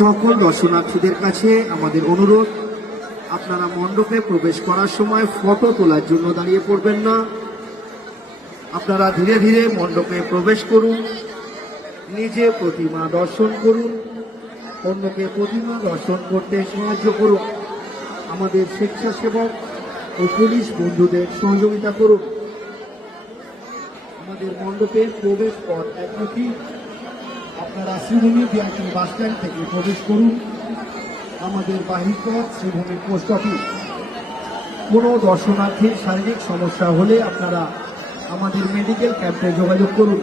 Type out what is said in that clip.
সকল দর্শনার্থীদের কাছে আমাদের অনুরোধ, আপনারা মণ্ডপে প্রবেশ করার সময় ফটো তোলার জন্য দাঁড়িয়ে পড়বেন না। আপনারা ধীরে ধীরে মণ্ডপে প্রবেশ করুন, নিজে প্রতিমা দর্শন করুন, অন্যকে প্রতিমা দর্শন করতে সাহায্য করুন। আমাদের স্বেচ্ছাসেবক ও পুলিশ বন্ধুদের সহযোগিতা করুন। আমাদের মণ্ডপের প্রবেশ পথ আপনারা শ্রীভূমি বিআরটি বাস স্ট্যান্ড থেকে প্রবেশ করুন। আমাদের বাহির পথ শ্রীভূমি পোস্ট অফিস। কোনো দর্শনার্থীর শারীরিক সমস্যা হলে আপনারা আমাদের মেডিকেল ক্যাম্পে যোগাযোগ করুন।